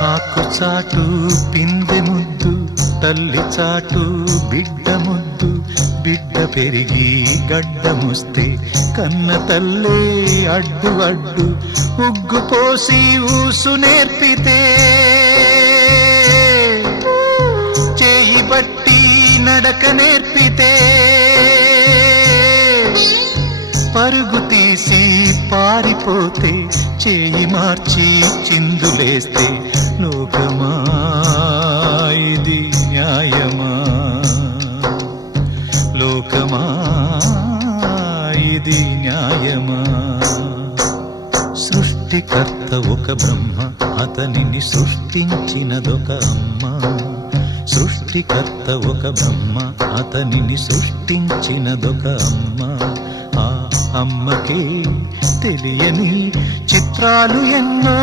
ఆకు చాటు పిందె ముద్దు, తల్లి చాటు బిడ్డ ముద్దు. బిడ్డ పెరిగి గడ్డముస్తే కన్న తల్లే అడ్డు అడ్డు. ఉగ్గు పోసి ఊసు నేర్పితే, చేయి బట్టి నడక నేర్పితే, పరుగు తీసి పారిపోతే, చేయి మార్చి చిందులేస్తే, లోకమా ఇది న్యాయమా? లోకమా ఇది న్యాయమా? సృష్టికర్త ఒక బ్రహ్మ, అతనిని సృష్టించినదొక అమ్మ. సృష్టికర్త ఒక బ్రహ్మ, అతనిని సృష్టించినదొక అమ్మ. ఆ అమ్మకే తెలియని చిత్రాలు ఎన్నో.